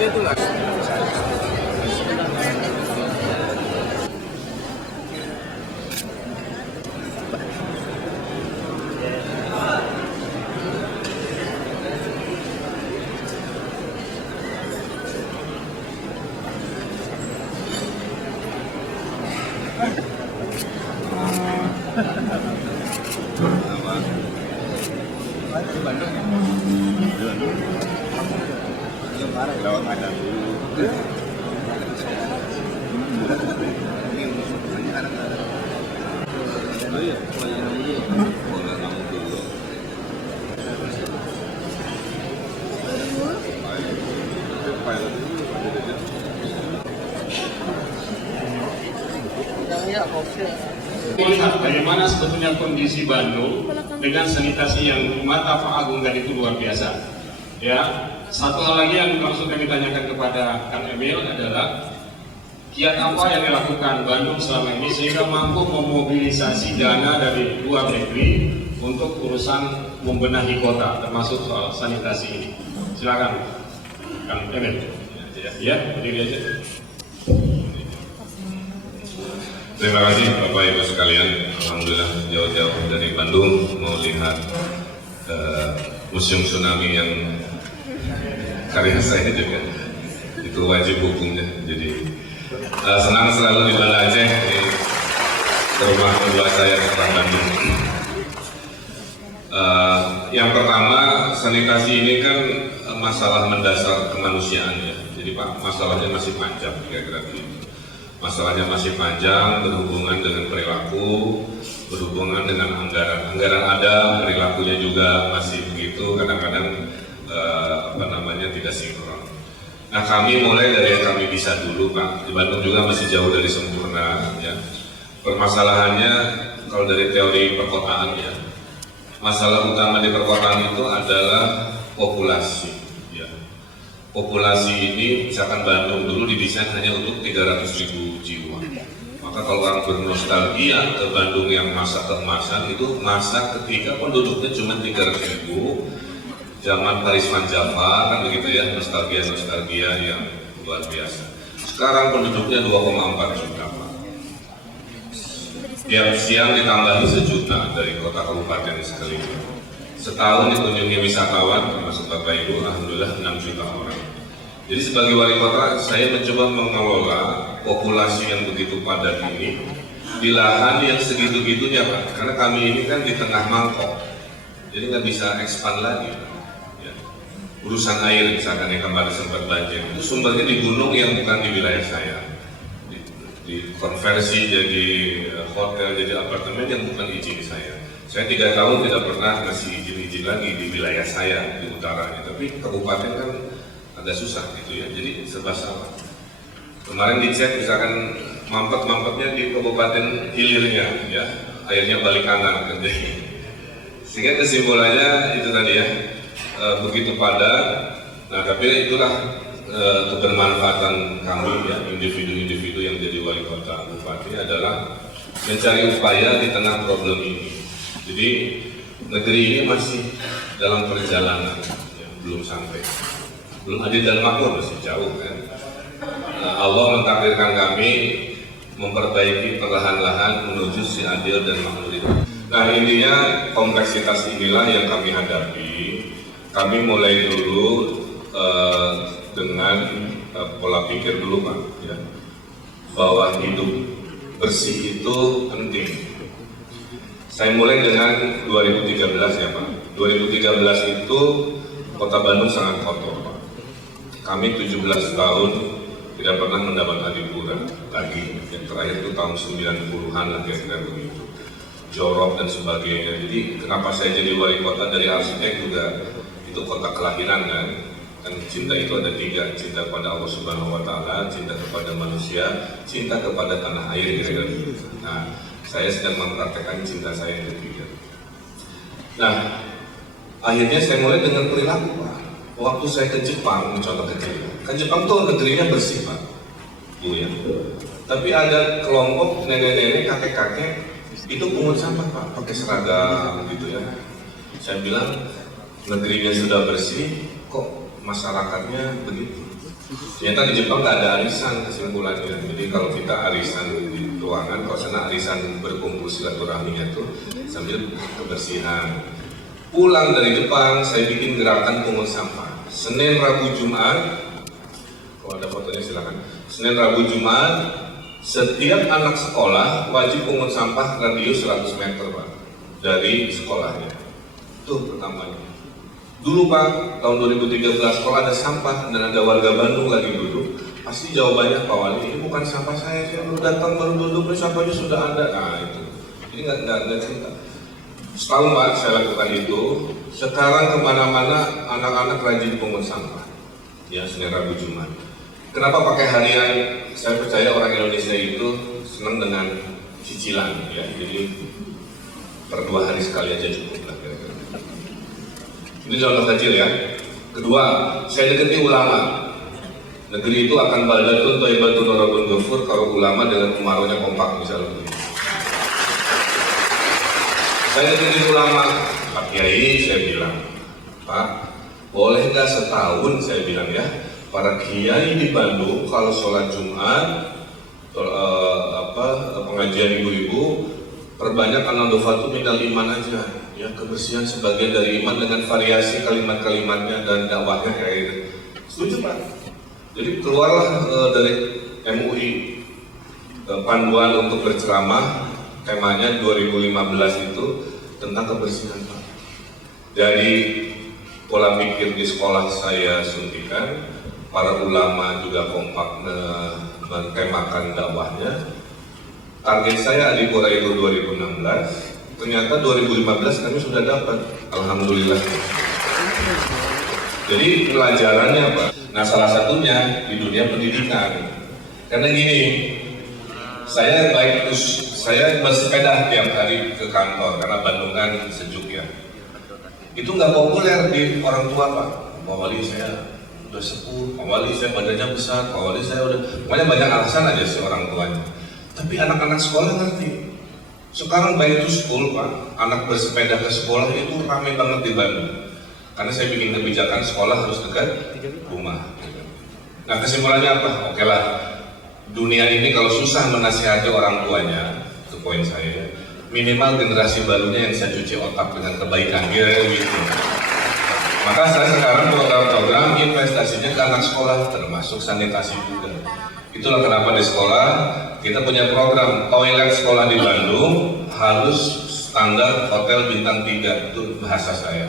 Itulah. Lewat ada dulu. Melihat bagaimana sebetulnya kondisi Bandung dengan sanitasi yang mata Pak Agung tadi itu luar biasa. Ya, satu hal lagi yang langsung kami tanyakan kepada Kang Emil adalah kiat apa yang dilakukan Bandung selama ini sehingga mampu memobilisasi dana dari luar negeri untuk urusan membenahi kota, termasuk soal sanitasi ini. Silakan, Kang Emil. Ya, berdiri aja. Terima kasih Bapak Ibu sekalian. Alhamdulillah jauh-jauh dari Bandung mau lihat museum tsunami yang karya saya juga itu wajib hukumnya. Jadi senang selalu di Banda Aceh, di rumah kedua saya di Bandung. Yang pertama, sanitasi ini kan masalah mendasar kemanusiaan ya. Jadi Pak, masalahnya masih panjang kira-kira begitu. Masalahnya masih panjang, berhubungan dengan perilaku, berhubungan dengan anggaran. Anggaran ada, perilakunya juga masih begitu, kadang-kadang tidak sinkron. Nah, kami mulai dari yang kami bisa dulu Pak. Di Bandung juga masih jauh dari sempurna ya. Permasalahannya kalau dari teori perkotaan ya, masalah utama di perkotaan itu adalah populasi. Populasi ini, misalkan Bandung dulu didesain hanya untuk 300.000 jiwa. Maka kalau orang bernostalgia ke Bandung yang masa keemasan, itu masa ketika penduduknya cuma 300.000, zaman Paris Van Java, kan begitu ya, nostalgia yang luar biasa. Sekarang penduduknya 2,4 juta Pak. Tiap siang ditambahi 1 juta dari kota kabupaten sekeliling. Setahun dikunjungi wisatawan, termasuk Bapak Ibu, alhamdulillah 6 juta orang. Jadi sebagai wali kota, saya mencoba mengelola populasi yang begitu padat ini di lahan yang segitu-gitunya Pak. Karena kami ini kan di tengah mangkok, jadi nggak bisa expand lagi. Ya. Urusan air misalkan yang kemarin sempat banjir, itu sumbernya di gunung yang bukan di wilayah saya. Dikonversi jadi hotel, jadi apartemen yang bukan izin saya. Saya 3 tahun tidak pernah ngasih izin-izin lagi di wilayah saya di utaranya, tapi kabupaten kan agak susah gitu ya, jadi serba salah. Kemarin dicek misalkan mampet-mampetnya di kabupaten hilirnya, ya airnya balik kanan kan, sehingga kesimpulannya itu tadi ya, begitu padat. Nah tapi itulah kebermanfaatan kami ya, individu-individu yang jadi wali kota bupati adalah mencari upaya di tengah problem ini. Jadi negeri ini masih dalam perjalanan, ya, belum sampai, belum adil dan makmur, masih jauh kan. Allah mentakdirkan kami memperbaiki perlahan-lahan menuju si adil dan makmur itu. Nah intinya kompleksitas inilah yang kami hadapi. Kami mulai dulu dengan pola pikir dulu Pak, ya, bahwa hidup bersih itu penting. Saya mulai dengan 2013 ya Pak. 2013 itu Kota Bandung sangat kotor Pak. Kami 17 tahun tidak pernah mendapat liburan lagi. Yang terakhir itu tahun 90-an lah kira-kira begitu. Jorok dan sebagainya. Jadi kenapa saya jadi wali kota, dari arsitek juga itu kota kelahiran kan. Dan cinta itu ada 3, cinta kepada Allah Subhanahu Wa Taala, cinta kepada manusia, cinta kepada tanah air kira-kira begitu. Nah, saya sedang mempraktekkan cinta saya yang ketiga. Nah, akhirnya saya mulai dengan perilaku Pak. waktu saya ke Jepang, contoh kecil, kan Jepang tuh negerinya bersih Pak, Bu ya. Tapi ada kelompok nenek-nenek, kakek-kakek itu pungut sampah Pak, pakai seragam gitu ya. Saya bilang negerinya sudah bersih, kok masyarakatnya begitu. Ternyata di Jepang nggak ada arisan kesimpulannya. Jadi kalau kita arisan di ruangan, kalau sana arisan berkumpul silaturahminya tuh sambil kebersihan. Pulang dari Jepang, saya bikin gerakan pungut sampah. Senin, Rabu, Jumat, kalau ada fotonya silakan. Senin, Rabu, Jumat, setiap anak sekolah wajib pungut sampah radius 100 meter Pak, dari sekolahnya. Itu pertamanya. Dulu Pak, tahun 2013 kalau ada sampah dan ada warga Bandung lagi duduk, pasti jawabannya Pak Wali, ini bukan sampah saya baru datang, baru duduk, sampahnya sudah ada. Nah itu, ini nggak cerita. Setahun Pak saya lakukan itu. Sekarang kemana-mana anak-anak rajin pungut sampah. Ya Senin, Rabu, Jumat. Kenapa pakai harian? Saya percaya orang Indonesia itu senang dengan cicilan ya. Jadi per 2 hari sekali aja cukup lah kira-kira. Ini contoh kecil ya. Kedua, saya dekati ulama. Negeri itu akan baldatun thayyibatun rabbun ghafur kalau ulama dengan umaranya kompak misalnya. Saya dekati ulama, Pak Kiai, saya bilang, Pak, boleh nggak setahun saya bilang ya, para kiai di Bandung kalau sholat Jumat, pengajian ibu-ibu, perbanyak an-nadhafatu minal iman aja, ya kebersihan sebagian dari iman dengan variasi kalimat-kalimatnya dan dakwahnya kayak gitu. Setuju Pak? Jadi keluarlah dari MUI panduan untuk berceramah, temanya 2015 itu tentang kebersihan Pak. Dari pola pikir di sekolah saya suntikan, para ulama juga kompak mentemakan dakwahnya. Target saya Adipura itu 2016, ternyata 2015 kami sudah dapat, alhamdulillah. Jadi pelajarannya Pak. Nah salah satunya di dunia pendidikan. Karena gini, saya bersepeda tiap hari ke kantor karena Bandung kan sejuk ya. Itu nggak populer di orang tua Pak. Pak Wali saya udah sepuh, Pak Wali saya badannya besar, Pak Wali saya udah, pokoknya banyak alasan aja si orang tuanya. Tapi anak-anak sekolah ngerti. Sekarang back to school Pak, anak bersepeda ke sekolah itu ramai banget di Bandung. Karena saya bikin kebijakan sekolah harus dekat rumah. Nah kesimpulannya apa? Oke lah, dunia ini kalau susah menasihati orang tuanya, itu poin saya. Minimal generasi barunya yang saya cuci otak dengan kebaikan, gitu. Maka saya sekarang program-program investasinya ke anak sekolah, termasuk sanitasi juga. Itulah kenapa di sekolah kita punya program toilet sekolah di Bandung harus standar hotel bintang 3, itu bahasa saya.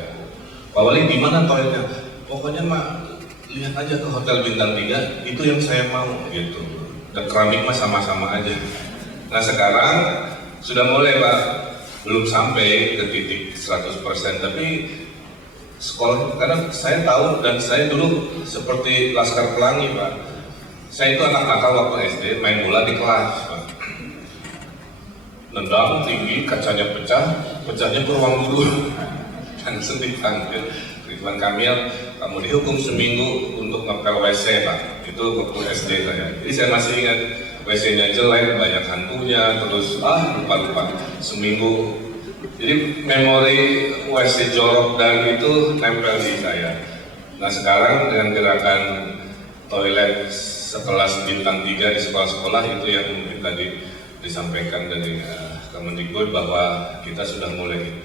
Pak Wali di mana toiletnya? Pokoknya mah lihat aja ke hotel bintang 3, itu yang saya mau gitu. Dan keramik mah sama-sama aja. Nah sekarang sudah mulai Pak, belum sampai ke titik 100%, tapi sekolah, karena saya tahu dan saya dulu seperti Laskar Pelangi Pak. Saya itu anak nakal waktu SD, main bola di kelas Pak. Nendang tinggi, kacanya pecah, pecahnya ke ruang guru. Langsung dipanggil Ridwan Kamil, kamu dihukum seminggu untuk ngepel WC Pak. Itu waktu SD saya. Jadi saya masih ingat WC-nya jelek, banyak hantunya, terus lupa-lupa seminggu. Jadi memori WC jorok dan itu nempel di saya. Nah sekarang dengan gerakan toilet sekelas bintang 3 di sekolah-sekolah itu yang mungkin tadi disampaikan dari Kemendikbud bahwa kita sudah mulai.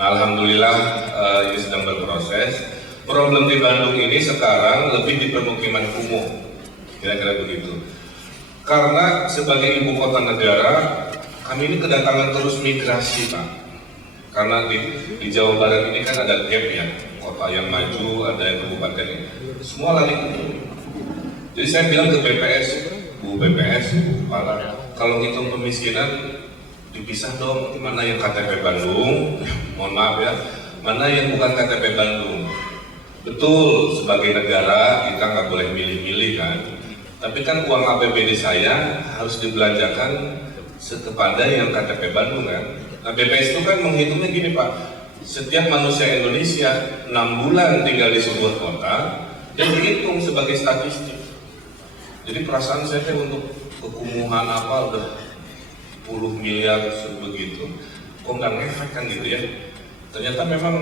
Nah alhamdulillah ini sedang berproses. Problem di Bandung ini sekarang lebih di permukiman kumuh, kira-kira begitu. Karena sebagai ibu kota negara, kami ini kedatangan terus migrasi Pak. Karena di Jawa Barat ini kan ada gap ya, kota yang maju, ada yang kabupaten ini, semua lari kumuh. Jadi saya bilang ke BPS, Bu BPS, kalau ngitung pemiskinan dipisah dong, mana yang KTP Bandung, mohon maaf ya, mana yang bukan KTP Bandung. Betul, sebagai negara kita nggak boleh milih-milih kan. Tapi kan uang APBD saya harus dibelanjakan kepada yang KTP Bandung kan. Nah BPS itu kan menghitungnya gini Pak, setiap manusia Indonesia 6 bulan tinggal di sebuah kota dan dihitung sebagai statistik. Jadi perasaan saya untuk kekumuhan apa udah puluh miliar sebegitu, kok nggak ngefek kan gitu ya. Ternyata memang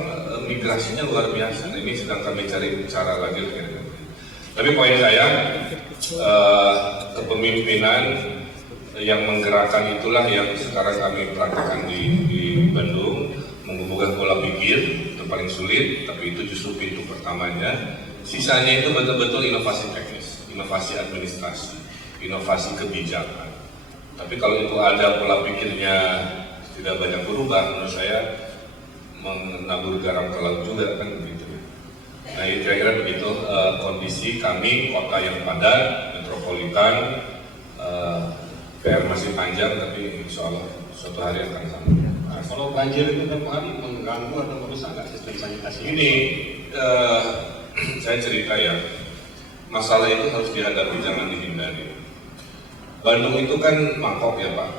migrasinya luar biasa. Ini sedang kami cari cara lagi. Tapi poin saya, kepemimpinan yang menggerakkan itulah yang sekarang kami praktekkan di Bandung, mengubah pola pikir, itu paling sulit, tapi itu justru pintu pertamanya. Sisanya itu betul-betul inovasi teknis, inovasi administrasi, inovasi kebijakan. Tapi kalau itu ada pola pikirnya tidak banyak berubah, menurut saya menabur garam ke laut juga kan begitu. Nah, kira-kira begitu kondisi kami, kota yang padat, metropolitan, PR masih panjang, tapi insya Allah suatu hari akan sampai. Nah, kalau banjir itu tiap hari mengganggu atau merusak nggak sistem sanitasi? Ini saya cerita ya, masalah itu harus dihadapi, jangan dihindari. Bandung itu kan mangkok ya Pak,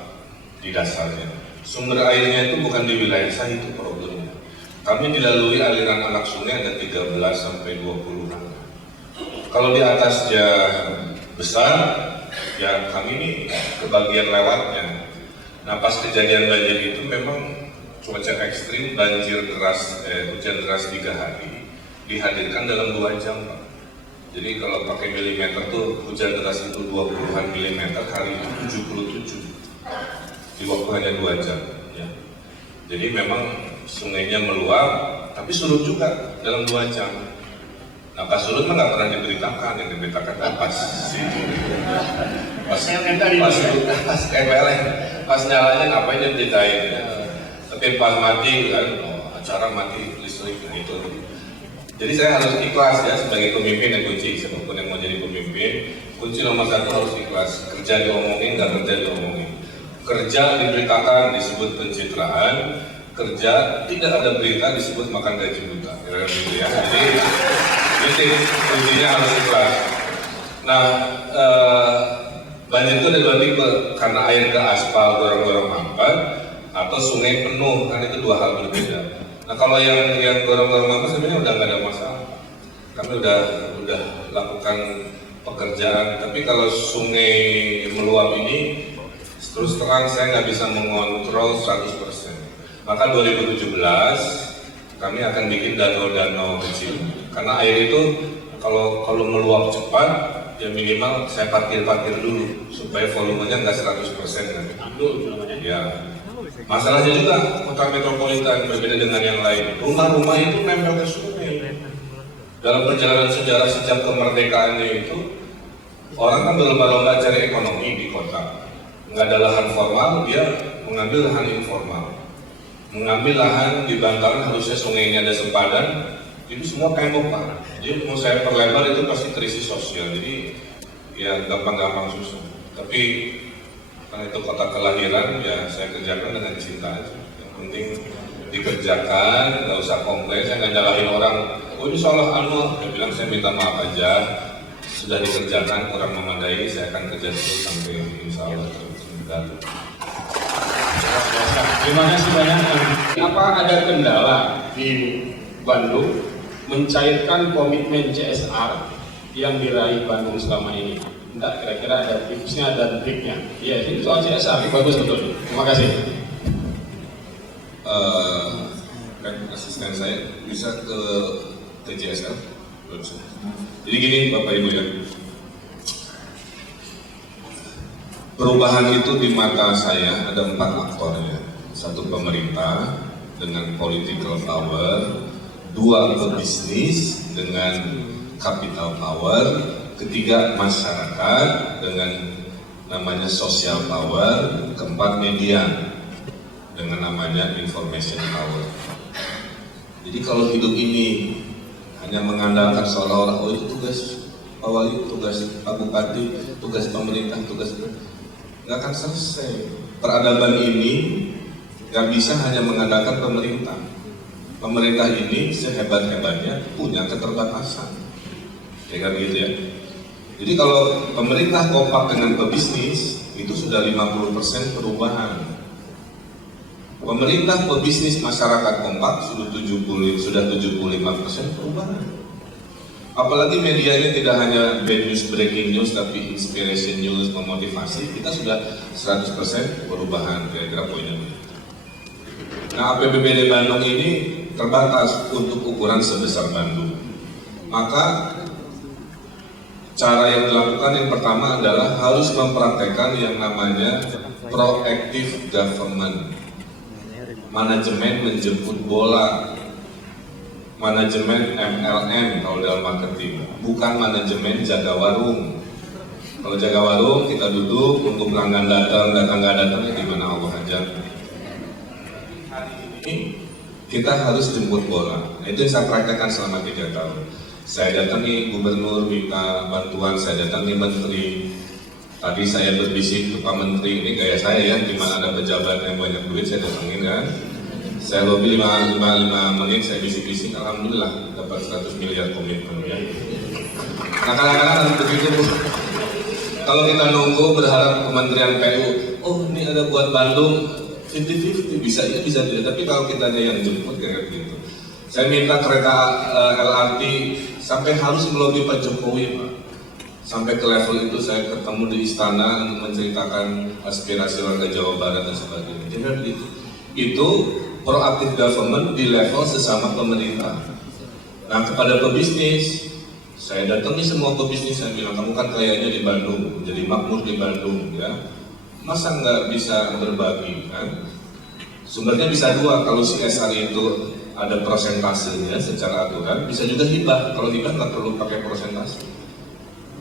di dasarnya. Sumber airnya itu bukan di wilayah saya, itu problemnya. Kami dilalui aliran anak sungai ada 13 sampai 20-an. Kalau di atasnya besar, ya kami ini kebagian lewatnya. Nah pas kejadian banjir itu memang cuaca ekstrim, banjir deras, hujan deras 3 hari dihadirkan dalam 2 jam Pak. Jadi kalau pakai milimeter tuh hujan deras itu 20-an milimeter, hari itu 77 di waktu hanya 2 jam ya. Jadi memang sungainya meluap, tapi surut juga dalam 2 jam. Nah pas surut mah nggak pernah diberitakan, yang diberitakan pas pas nyalanya ngapain yang diceritain. Tapi pas mati kan, acara mati listrik, nah itu. Jadi saya harus ikhlas ya sebagai pemimpin yang kunci, siapapun yang mau jadi pemimpin, kunci nomor 1 harus ikhlas. Kerja diomongin, nggak kerja diomongin. Kerja diberitakan disebut pencitraan, kerja tidak ada berita disebut makan gaji buta, gitu ya. Jadi kuncinya harus ikhlas. Nah, banjir itu ada 2 tipe, karena air ke aspal gorong-gorong mampet atau sungai penuh, kan itu 2 hal berbeda. Nah kalau yang gorong-gorong mampet sebenarnya udah nggak ada masalah, kami udah lakukan pekerjaan. Tapi kalau sungai meluap ini, terus terang saya nggak bisa mengontrol 100%. Maka 2017 kami akan bikin danau-danau kecil, karena air itu kalau meluap cepat ya minimal saya parkir dulu supaya volumenya nggak 100% kan. Ya. Masalahnya juga kota metropolitan berbeda dengan yang lain. Rumah-rumah itu nempel ke sungai. Dalam perjalanan sejarah sejak kemerdekaannya itu, orang kan berlomba-lomba cari ekonomi di kota. Nggak ada lahan formal, dia mengambil lahan informal. Mengambil lahan di bantaran, harusnya sungainya ada sempadan, itu semua tembok Pak. Jadi mau saya perlebar itu pasti krisis sosial. Jadi ya gampang-gampang susah. Tapi karena itu kota kelahiran, ya saya kerjakan dengan cinta aja. Yang penting dikerjakan, nggak usah komplain. Saya nggak nyalahin orang, oh ini salah anu. Dia bilang saya minta maaf aja, sudah dikerjakan kurang memadai, saya akan kerja terus sampai insya Allah terus. Terima kasih banyak. Apa ada kendala di Bandung mencairkan komitmen CSR yang diraih Bandung selama ini? Enggak, kira-kira ada tipsnya dan triknya. Iya, ini soal CSR, bagus betul. Terima kasih. Asisten saya bisa ke TJSL. Jadi gini Bapak Ibu ya, perubahan itu di mata saya ada 4 aktor ya. 1 pemerintah dengan political power, 2 pebisnis dengan capital power, 3 masyarakat dengan namanya social power, 4 media dengan namanya information power. Jadi kalau hidup ini hanya mengandalkan seolah-olah oh itu tugas Pak Wali, tugas Pak Bupati, tugas pemerintah, tugas nggak akan selesai. Peradaban ini nggak bisa hanya mengandalkan pemerintah. Pemerintah ini sehebat-hebatnya punya keterbatasan, ya kan gitu ya. Jadi kalau pemerintah kompak dengan pebisnis itu sudah 50% perubahan. Pemerintah, pebisnis, masyarakat kompak sudah 75% perubahan. Apalagi media ini tidak hanya bad news, breaking news, tapi inspiration news, memotivasi. Kita sudah 100% perubahan, kira-kira poinnya. Nah, APBD Bandung ini terbatas untuk ukuran sebesar Bandung. Maka cara yang dilakukan yang pertama adalah harus mempraktekkan yang namanya proactive government. Manajemen menjemput bola, manajemen MLM kalau dalam marketing, bukan manajemen jaga warung. Kalau jaga warung kita duduk nunggu pelanggan datang nggak datang ya gimana Allah ajar. Hari ini kita harus jemput bola. Nah, itu yang saya praktekkan selama 3 tahun. Saya datangi gubernur minta bantuan, saya datangi menteri. Tadi saya berbisik ke Pak Menteri, ini gaya saya ya, dimana ada pejabat yang banyak duit saya datangin kan. Saya lobby 5 menit, saya bisik-bisik, alhamdulillah dapat 100 miliar komitmen ya. Nah kadang-kadang begitu Bu. Kalau kita nunggu berharap Kementerian PU, oh ini ada buat Bandung 50-50, bisa ya bisa tidak, tapi kalau kita ada yang jemput kayak gitu. Saya minta kereta LRT sampai harus melobi Pak Jokowi Pak. Sampai ke level itu saya ketemu di istana menceritakan aspirasi warga Jawa Barat dan sebagainya. Jadi begitu. Itu proaktif government di level sesama pemerintah. Nah kepada pebisnis, saya datangi semua pebisnis, saya bilang kamu kan kayaknya di Bandung, jadi makmur di Bandung ya. Masa nggak bisa berbagi kan? Sumbernya bisa 2, kalau CSR itu ada prosentasenya secara aturan, bisa juga hibah. Kalau hibah nggak perlu pakai prosentase.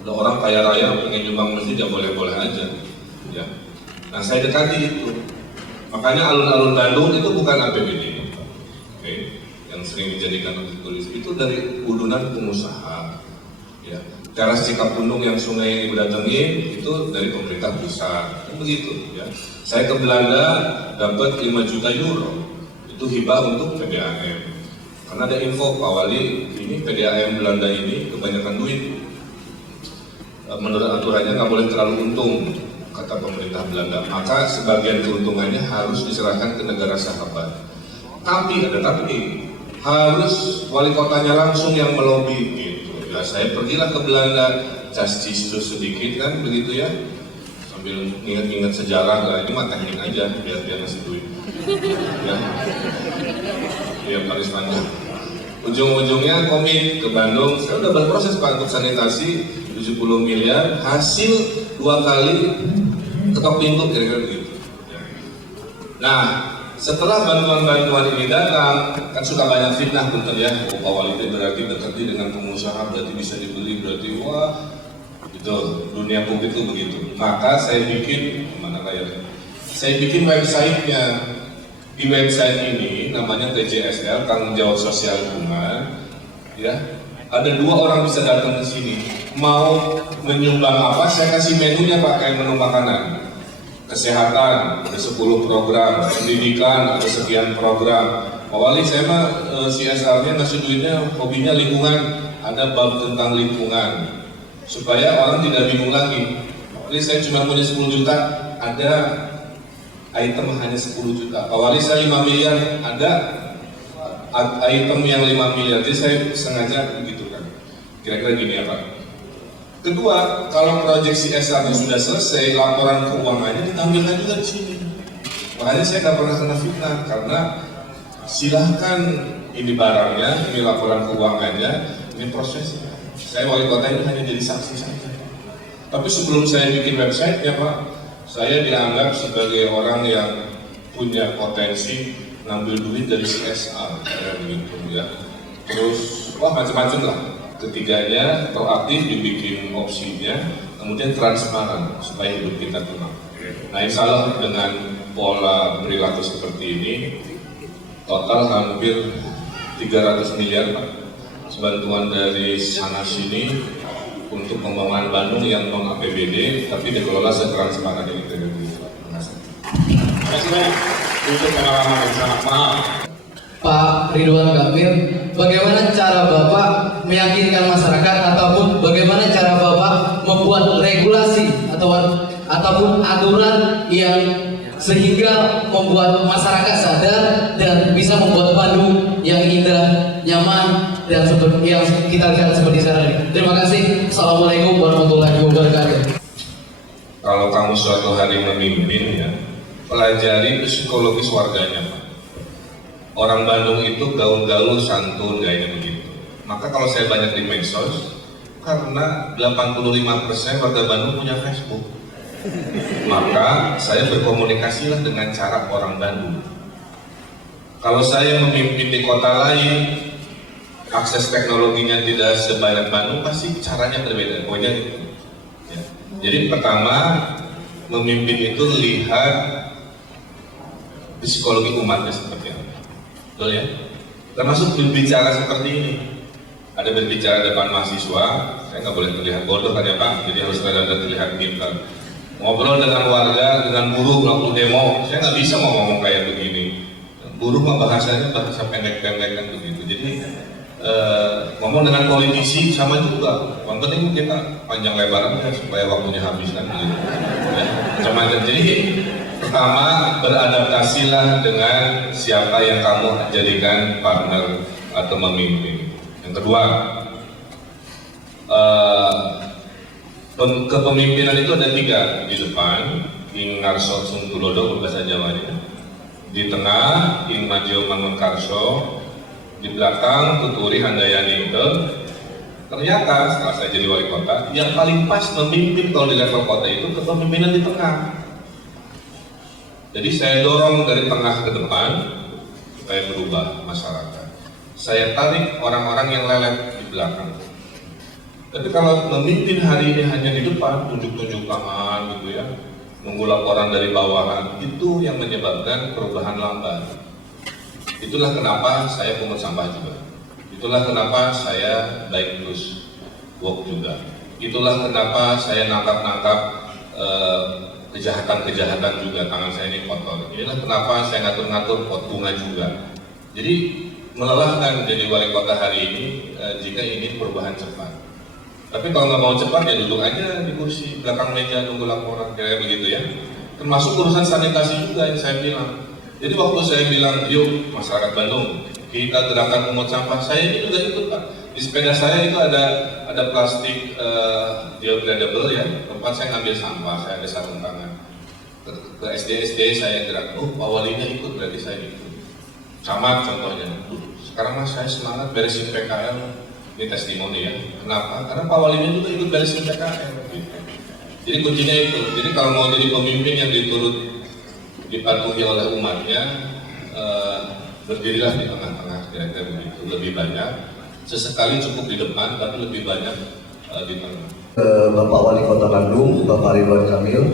Ada orang kaya raya pengen nyumbang masjid ya boleh-boleh aja ya. Nah saya dekati itu, makanya alun-alun Bandung itu bukan APBD yang sering dijadikan untuk turis, itu dari udunan pengusaha ya. Teras Cikapundung yang sungai yang datengin itu dari pemerintah pusat kan begitu ya. Saya ke Belanda dapat 5 juta euro, itu hibah untuk PDAM karena ada info Pak Wali ini PDAM Belanda ini kebanyakan duit. Menurut aturannya nggak boleh terlalu untung, kata pemerintah Belanda. Maka sebagian keuntungannya harus diserahkan ke negara sahabat. Tapi ada tapi harus wali kotanya langsung yang melobi gitu. Ya saya pergilah ke Belanda, justice sedikit kan begitu ya. Sambil ingat-ingat sejarah lah, ini mah teknik aja biar dia ngasih duit. Ya, ya Paris Bandung. Ujung-ujungnya komit ke Bandung. Saya udah berproses Pak untuk sanitasi. 70 miliar, hasil 2 kali ketok pintu kira-kira begitu. Nah, setelah bantuan-bantuan ini datang, kan suka banyak fitnah punten ya. Oh, Pak Wali itu berarti dekati dengan pengusaha, berarti bisa dibeli, berarti wah, itu dunia publik itu begitu. Maka saya bikin mana layarnya? Saya bikin websitenya. Di website ini namanya TJSL, tanggung jawab sosial lingkungan, ya. Ada 2 orang bisa datang ke sini, mau menyumbang apa, saya kasih menunya Pak, kayak menu makanan. Kesehatan, ada 10 program, pendidikan, ada sekian program. Pak Wali, saya mah CSR-nya ngasih duitnya, hobinya lingkungan, ada bab tentang lingkungan. Supaya orang tidak bingung lagi. Pak Wali, saya cuma punya 10 juta, ada item hanya 10 juta. Pak Wali, saya 5 miliar, ada item yang 5 miliar, jadi saya sengaja begitu kan. Kira-kira gini ya Pak. Kedua, kalau proyek CSR-nya sudah selesai, laporan keuangannya ditampilkan juga di sini. Makanya saya nggak pernah kena fitnah, karena silahkan ini barangnya, ini laporan keuangannya, ini prosesnya. Saya wali kota ini hanya jadi saksi saja. Tapi sebelum saya bikin website ya Pak, saya dianggap sebagai orang yang punya potensi ngambil duit dari CSR kayak begitu ya. Terus wah macam-macam lah. Ketiganya proaktif dibikin opsinya, kemudian transparan supaya hidup kita tenang. Nah insya Allah dengan pola perilaku seperti ini total hampir 300 miliar Pak. Bantuan dari sana sini untuk pembangunan Bandung yang non APBD tapi dikelola setransparan ini. Terima kasih banyak untuk pengalaman yang sangat mahal. Pak Ridwan Kamil, bagaimana cara Bapak meyakinkan masyarakat ataupun bagaimana cara Bapak membuat regulasi ataupun aturan yang sehingga membuat masyarakat sadar dan bisa membuat Bandung yang indah, nyaman, dan seperti yang kita lihat seperti sekarang ini. Terima kasih. Assalamualaikum warahmatullahi wabarakatuh. Kalau kamu suatu hari memimpin ya, pelajari psikologis warganya, Pak. Orang Bandung itu gaul-gaul, santun, gayanya begitu. Maka kalau saya banyak di medsos, karena 85% warga Bandung punya Facebook, maka saya berkomunikasilah dengan cara orang Bandung. Kalau saya memimpin di kota lain, akses teknologinya tidak sebanyak Bandung, pasti caranya berbeda. Pokoknya gitu. Ya. Jadi pertama, memimpin itu lihat psikologi umatnya seperti apa. Betul ya? Termasuk berbicara seperti ini. Ada berbicara depan mahasiswa, saya nggak boleh terlihat bodoh kan ya Pak, jadi harus rada terlihat pintar. Ngobrol dengan warga, dengan buruh waktu demo, saya nggak bisa mau ngomong kayak begini. Buruh mah bahasanya bahasa pendek-pendek kan begitu. Jadi ngomong dengan politisi sama juga. Yang penting kita panjang lebarannya supaya waktunya habis kan begitu. Ya, macam-macam. Jadi pertama beradaptasilah dengan siapa yang kamu jadikan partner atau memimpin. Yang kedua, kepemimpinan itu ada 3 di depan, Ing Ngarso Sungkulodo berbahasa Jawanya, di tengah Ing Majo Mangunkarso, di belakang Tuturi Handayani. Ternyata setelah saya jadi wali kota, yang paling pas memimpin kalau di level kota itu kepemimpinan di tengah. Jadi saya dorong dari tengah ke depan supaya berubah masyarakat. Saya tarik orang-orang yang lelet di belakang. Tapi kalau memimpin hari ini hanya di depan, tunjuk-tunjuk tangan gitu ya, nunggu laporan dari bawahan, itu yang menyebabkan perubahan lambat. Itulah kenapa saya pungut sampah juga. Itulah kenapa saya baik terus walk juga. Itulah kenapa saya nangkap kejahatan-kejahatan juga, tangan saya ini kotor. Inilah kenapa saya ngatur-ngatur pot bunga juga. Jadi melelahkan jadi wali kota hari ini jika ingin perubahan cepat. Tapi kalau nggak mau cepat ya duduk aja di kursi belakang meja nunggu laporan kayak begitu ya. Termasuk urusan sanitasi juga yang saya bilang. Jadi waktu saya bilang yuk masyarakat Bandung kita gerakan pungut sampah, saya ini juga ikut Pak. Di sepeda saya itu ada plastik biodegradable ya. Tempat saya ngambil sampah, saya ada sarung tangan. Ke SD saya gerak, oh Pak Walinya ikut berarti saya ikut. Camat contohnya. Sekarang mas saya semangat beresin PKL. Ini testimoni ya. Kenapa? Karena Pak Walinya juga ikut beresin PKL. Gitu. Jadi kuncinya itu. Jadi kalau mau jadi pemimpin yang diturut dipatuhi oleh umatnya, berdirilah di tengah-tengah kira-kira begitu. Lebih banyak. Sesekali cukup di depan, tapi lebih banyak di tengah. Bapak Wali Kota Bandung, Bapak Ridwan Kamil.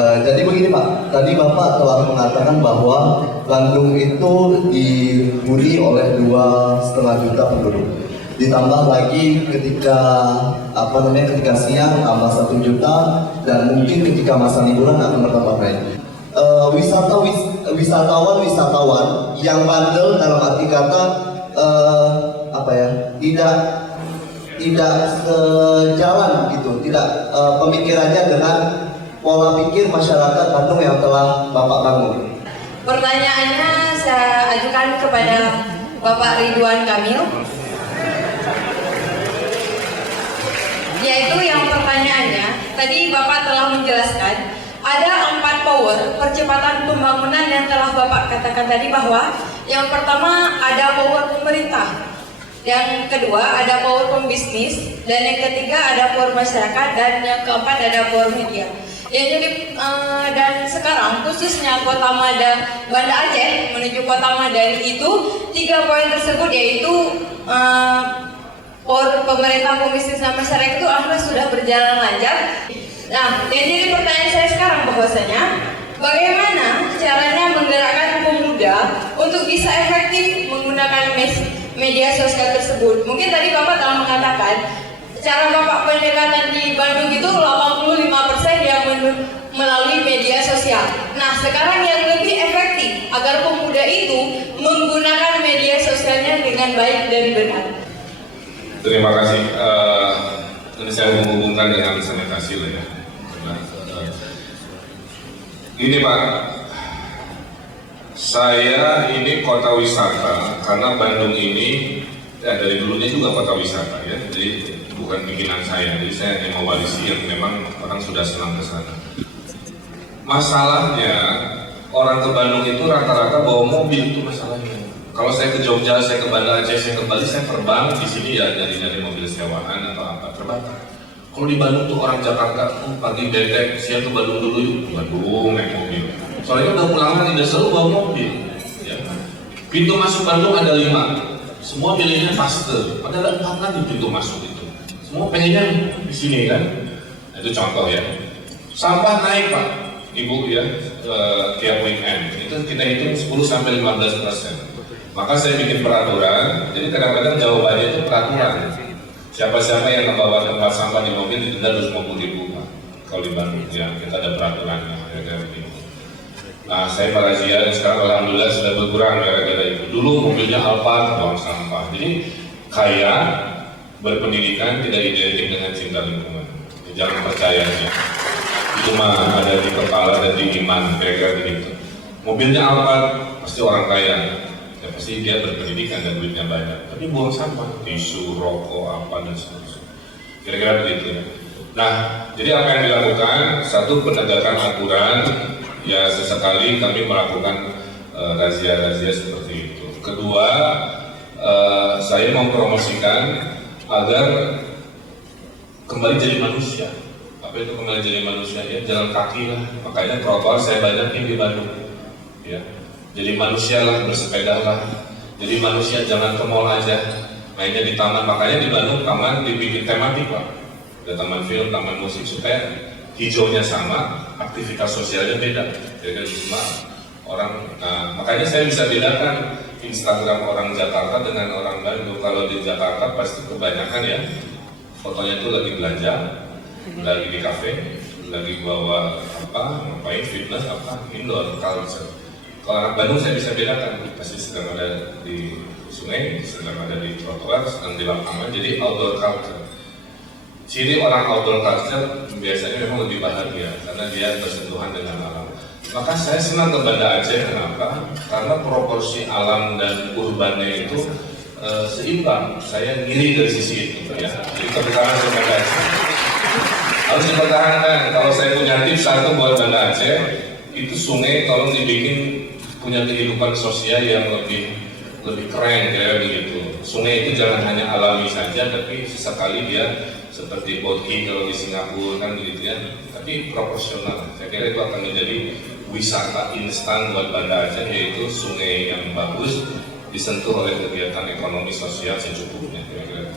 Jadi begini Pak, tadi Bapak telah mengatakan bahwa Bandung itu dihuni oleh 2,5 juta penduduk. Ditambah lagi ketika ketika siang tambah 1 juta dan mungkin ketika masa liburan akan bertambah naik. Wisatawan yang bandel dalam arti kata tidak sejalan gitu, tidak pemikirannya dengan pola pikir masyarakat Bandung yang telah Bapak bangun. Pertanyaannya saya ajukan kepada Bapak Ridwan Kamil, yaitu yang pertanyaannya tadi Bapak telah menjelaskan ada 4 power percepatan pembangunan yang telah Bapak katakan tadi, bahwa yang pertama ada power pemerintah, yang kedua ada power pembisnis, dan yang ketiga ada power masyarakat, dan yang keempat ada power media. Dan sekarang khususnya Kota Banda Aceh menuju Kota Madani itu 3 poin tersebut, yaitu power pemerintah, pembisnis, dan masyarakat itu alhamdulillah sudah berjalan lancar. Nah, yang jadi pertanyaan saya sekarang bahwasanya bagaimana caranya menggerakkan pemuda untuk bisa efektif menggunakan media sosial tersebut. Mungkin tadi Bapak telah mengatakan cara Bapak pendekatan di Bandung itu 85% yang melalui media sosial. Nah, sekarang yang lebih efektif agar pemuda itu menggunakan media sosialnya dengan baik dan benar. Terima kasih. Ini saya menghubungkan dengan sanitasi lah ya. Ini Pak, saya ini kota wisata karena Bandung ini dari dulunya juga kota wisata ya, jadi bukan bikinan saya, jadi saya hanya mewarisi yang memang orang sudah senang ke sana. Masalahnya orang ke Bandung itu rata-rata bawa mobil, itu masalahnya. Kalau saya ke Jogja, saya ke Banda Aceh, saya ke Bali, saya terbang di sini ya dari mobil sewaan atau apa terbatas. Kalau di Bandung tuh orang Jakarta, pagi bete, siang ke Bandung dulu yuk, Bandung naik mobil. Soalnya udah pulang lagi, udah selalu bawa mobil. Ya. Pintu masuk Bandung ada 5, semua pilihnya Paster, ada 4 lagi pintu masuk itu. Semua pengennya di sini kan. Nah, itu contoh ya. Sampah naik Pak, Ibu ya, tiap weekend itu kita hitung 10-15%. Maka saya bikin peraturan, jadi kadang-kadang jawabannya itu peraturan. Siapa-siapa yang membawa tempat sampah di mobil didenda 250.000 Pak. Kalau di Bandung ya kita ada peraturannya gara-gara begitu. Nah saya merazia dan sekarang alhamdulillah sudah berkurang gara-gara itu. Dulu mobilnya Alphard buang sampah. Jadi kaya, berpendidikan tidak identik dengan cinta lingkungan. Jangan percaya ya. Itu mah ada di kepala dan di iman kira-kira begitu. Mobilnya Alphard pasti orang kaya. Ya pasti dia berpendidikan dan duitnya banyak, tapi buang sampah, tisu, rokok, apa dan seterusnya. Kira-kira begitu. Nah, jadi apa yang dilakukan? Satu, penegakan aturan. Ya sesekali kami melakukan razia-razia seperti itu. Kedua, saya mempromosikan agar kembali jadi manusia. Apa itu kembali jadi manusia? Ya jalan kaki lah. Makanya trotoar saya banyakin di Bandung. Ya. Jadi manusia lah, bersepeda lah. Jadi manusia jangan ke mall aja, mainnya di taman. Makanya di Bandung taman dibikin tematik Pak. Ada taman film, taman musik supaya hijaunya sama, aktivitas sosialnya beda. Jadi cuma orang. Nah, makanya saya bisa bedakan Instagram orang Jakarta dengan orang Bandung. Kalau di Jakarta pasti kebanyakan ya fotonya itu lagi belanja, lagi di kafe, lagi bawa apa, ngapain fitness apa, indoor culture. Kalau anak Bandung saya bisa bedakan, pasti sedang ada di sungai, sedang ada di trotoar, sedang di lapangan, jadi outdoor culture. Ciri orang outdoor culture biasanya memang lebih bahagia, karena dia bersentuhan dengan alam. Maka saya senang ke Banda Aceh, kenapa? Karena proporsi alam dan urbannya itu seimbang. Saya ngiri dari sisi itu, ya. Jadi kebetulan ke Banda Aceh harus dipertahankan. Kalau saya punya tips satu buat Banda Aceh, itu sungai tolong dibikin punya kehidupan sosial yang lebih keren kayak begitu. Sungai itu jangan hanya alami saja, tapi sesekali dia seperti Bodhi kalau di Singapura kan begitu ya, tapi proporsional. Saya kira itu akan menjadi wisata instan buat Banda Aceh, yaitu sungai yang bagus disentuh oleh kegiatan ekonomi sosial secukupnya kira-kira.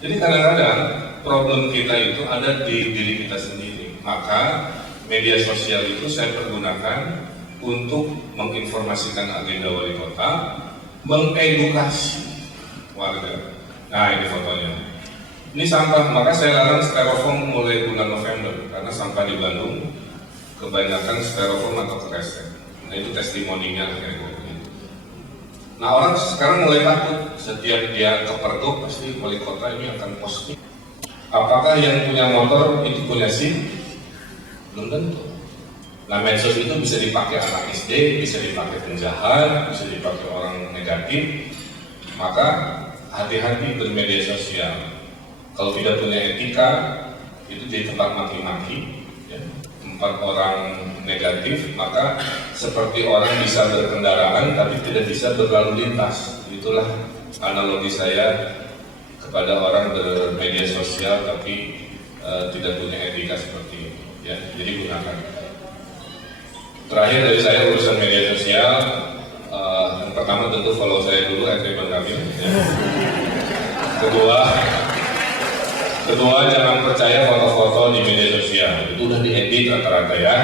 Jadi kadang-kadang problem kita itu ada di diri kita sendiri. Maka media sosial itu saya pergunakan untuk menginformasikan agenda wali kota, mengedukasi warga. Nah ini fotonya. Ini sampah, maka saya larang styrofoam mulai bulan November karena sampah di Bandung kebanyakan styrofoam atau kresek. Nah itu testimoninya kayak gitu. Nah orang sekarang mulai takut, setiap dia ke Pergok pasti wali kota ini akan posting. Apakah yang punya motor itu punya SIM? Belum tentu. Nah medsos itu bisa dipakai anak SD, bisa dipakai penjahat, bisa dipakai orang negatif. Maka hati-hati bermedia sosial. Kalau tidak punya etika, itu jadi tempat maki-maki, ya. Tempat orang negatif, maka seperti orang bisa berkendaraan tapi tidak bisa berlalu lintas. Itulah analogi saya kepada orang bermedia sosial tapi tidak punya etika seperti itu, ya. Jadi gunakan. Terakhir dari saya urusan media sosial, yang pertama tentu follow saya dulu @ribankamil. Ya. Kedua jangan percaya foto-foto di media sosial, itu udah diedit rata-rata ya.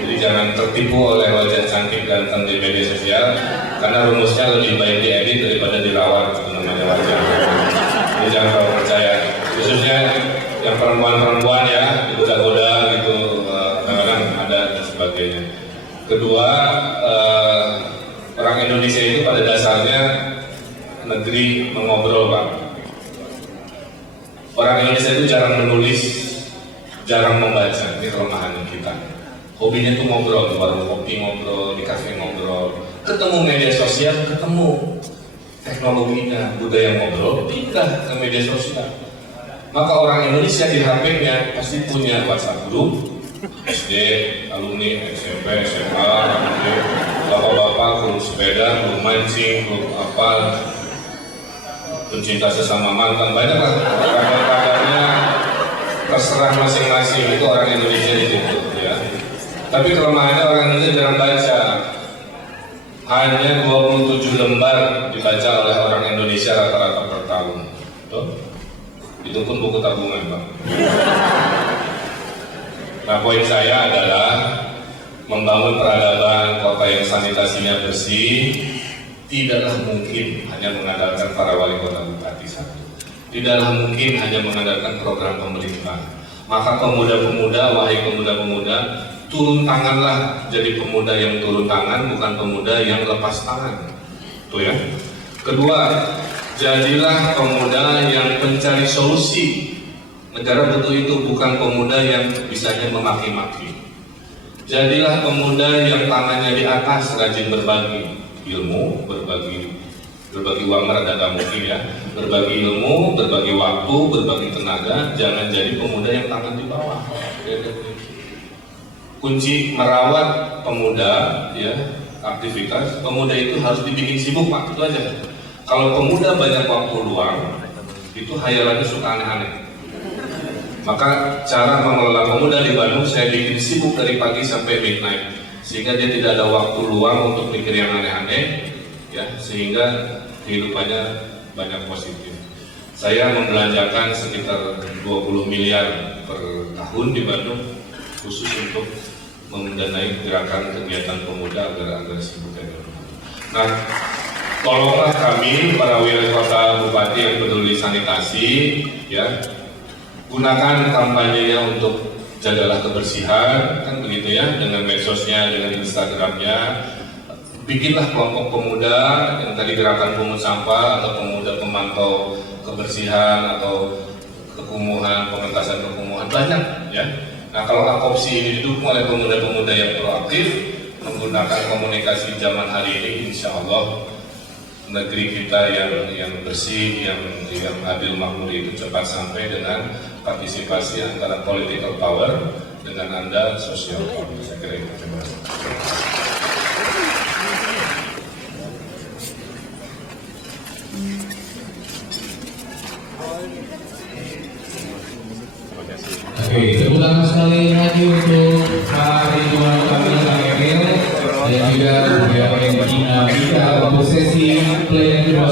Jadi jangan tertipu oleh wajah cantik ganteng di media sosial, karena rumusnya lebih baik diedit daripada dirawat, itu namanya wajah. Jadi jangan terlalu percaya, khususnya yang perempuan-perempuan ya, digoda-goda gitu, kadang-kadang ada dan sebagainya. Kedua, orang Indonesia itu pada dasarnya negeri mengobrol Pak. Orang Indonesia itu jarang menulis, jarang membaca, ini kelemahan kita. Hobinya tuh ngobrol, di warung kopi ngobrol, di kafe ngobrol, ketemu media sosial, ketemu teknologinya, budaya ngobrol, pindah ke media sosial. Maka orang Indonesia di HP-nya pasti punya WhatsApp group, SD, alumni, SMP, SMA, bapak-bapak, grup sepeda, grup mancing, grup apa, pencinta sesama mantan, banyak lah kabar-kabarnya, terserah masing-masing, itu orang Indonesia di situ ya. Tapi kelemahannya orang Indonesia jarang baca. Hanya 27 lembar dibaca oleh orang Indonesia rata-rata per tahun. Tuh. Itu pun buku tabungan, Pak. Nah, poin saya adalah membangun peradaban kota yang sanitasinya bersih tidaklah mungkin hanya mengandalkan para wali kota bupati satu. Tidaklah mungkin hanya mengandalkan program pemerintah. Maka pemuda-pemuda, wahai pemuda-pemuda, turun tanganlah, jadi pemuda yang turun tangan, bukan pemuda yang lepas tangan. Tuh ya. Kedua, jadilah pemuda yang pencari solusi. Negara butuh itu, bukan pemuda yang bisanya memaki-maki. Jadilah pemuda yang tangannya di atas, rajin berbagi ilmu, berbagi uang rada gak mungkin ya, berbagi ilmu, berbagi waktu, berbagi tenaga. Jangan jadi pemuda yang tangan di bawah. Kunci merawat pemuda ya, aktivitas pemuda itu harus dibikin sibuk, Pak, itu aja. Kalau pemuda banyak waktu luang, itu hayalannya suka aneh-aneh. Maka cara mengelola pemuda di Bandung, saya bikin sibuk dari pagi sampai midnight, sehingga dia tidak ada waktu luang untuk mikir yang aneh-aneh ya, sehingga kehidupannya banyak positif. Saya membelanjakan sekitar 20 miliar per tahun di Bandung khusus untuk mendanai gerakan kegiatan pemuda agar sibuk dan Nah, tolonglah kami para wali kota bupati yang peduli sanitasi ya, gunakan kampanyenya untuk jagalah kebersihan, kan begitu ya, dengan medsosnya, dengan Instagramnya. Bikinlah kelompok pemuda yang tadi gerakan pungut sampah atau pemuda pemantau kebersihan atau kekumuhan, pengentasan kekumuhan, banyak ya. Nah, kalau akopsi ini didukung oleh pemuda-pemuda yang proaktif menggunakan komunikasi zaman hari ini, insya Allah negeri kita yang bersih, yang adil makmur itu cepat sampai dengan partisipasi antara political power dengan Anda social power. Saya kira itu. Terima kasih. Oke, tepuk tangan sekali lagi untuk Pak Ridwan Kamil Emil dan juga beberapa yang kita untuk sesi play kedua